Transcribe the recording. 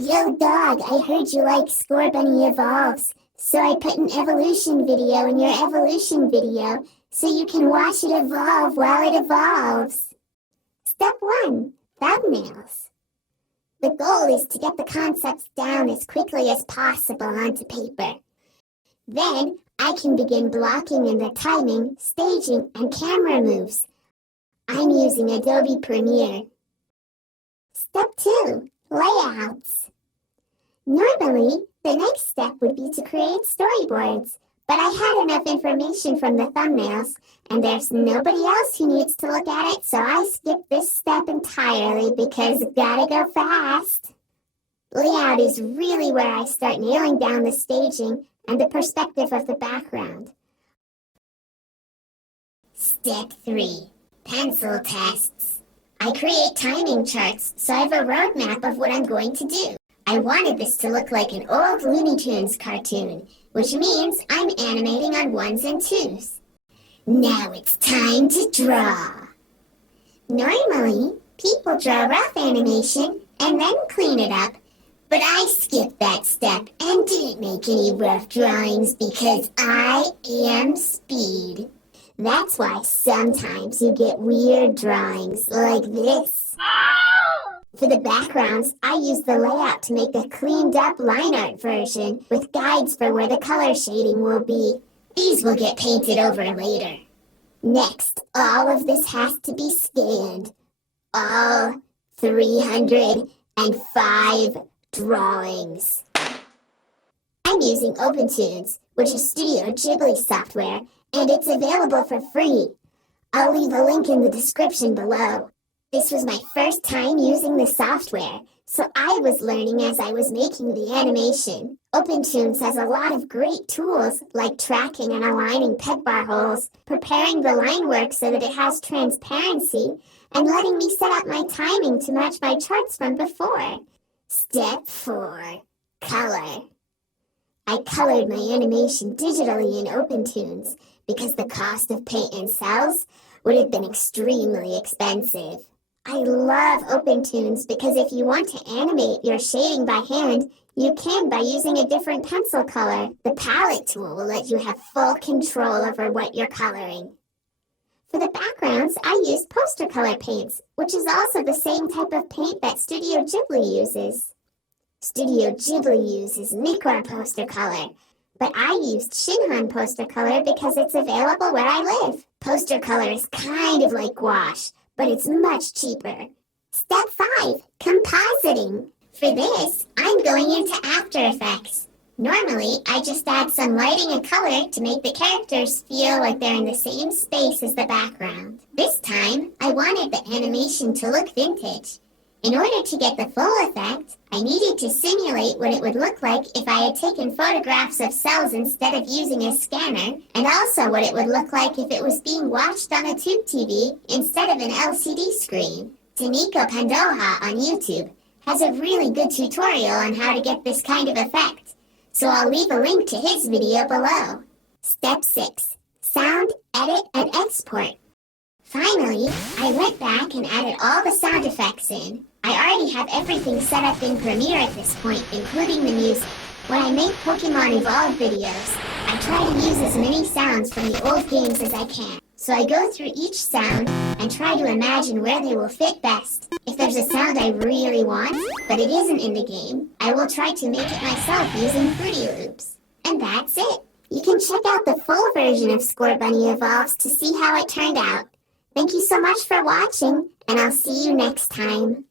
Yo dog, I heard you like Scorbunny Evolves, so I put an evolution video in your evolution video so you can watch it evolve while it evolves. Step 1. Thumbnails. The goal is to get the concepts down as quickly as possible onto paper. Then I can begin blocking in the timing, staging, and camera moves. I'm using Adobe Premiere. Step 2. Layouts. Normally, the next step would be to create storyboards, but I had enough information from the thumbnails, and there's nobody else who needs to look at it, so I skipped this step entirely because gotta go fast. Layout is really where I start nailing down the staging and the perspective of the background. Step 3. Pencil tests. I create timing charts, so I have a roadmap of what I'm going to do. I wanted this to look like an old Looney Tunes cartoon, which means I'm animating on 1s and 2s. Now it's time to draw. Normally, people draw rough animation and then clean it up, but I skipped that step and didn't make any rough drawings because I am Speed. That's why sometimes you get weird drawings like this. For the backgrounds, I use the layout to make a cleaned up line art version with guides for where the color shading will be. These will get painted over later. Next, all of this has to be scanned. All 305 drawings. I'm using OpenToonz, which is Studio Ghibli software, and it's available for free. I'll leave a link in the description below. This was my first time using the software, so I was learning as I was making the animation. OpenToonz has a lot of great tools like tracking and aligning peg bar holes, preparing the line work so that it has transparency, and letting me set up my timing to match my charts from before. Step 4. Color. I colored my animation digitally in OpenToonz because the cost of paint and cells would have been extremely expensive. I love OpenToonz because if you want to animate your shading by hand, you can by using a different pencil color. The palette tool will let you have full control over what you're coloring. For the backgrounds, I used poster color paints, which is also the same type of paint that Studio Ghibli uses. Studio Ghibli uses Nikkor poster color, but I used Shinhan poster color because it's available where I live. Poster color is kind of like gouache, but it's much cheaper. Step 5. Compositing. For this, I'm going into After Effects. Normally, I just add some lighting and color to make the characters feel like they're in the same space as the background. This time, I wanted the animation to look vintage. In order to get the full effect, I needed to simulate what it would look like if I had taken photographs of cells instead of using a scanner, and also what it would look like if it was being watched on a tube TV instead of an LCD screen. Daniko Pandoja on YouTube has a really good tutorial on how to get this kind of effect, so I'll leave a link to his video below. Step 6. Sound, edit, and export. Finally, I went back and added all the sound effects in. I already have everything set up in Premiere at this point, including the music. When I make Pokemon Evolve videos, I try to use as many sounds from the old games as I can. So I go through each sound and try to imagine where they will fit best. If there's a sound I really want, but it isn't in the game, I will try to make it myself using Fruity Loops. And that's it. You can check out the full version of Scorbunny Evolves to see how it turned out. Thank you so much for watching, and I'll see you next time.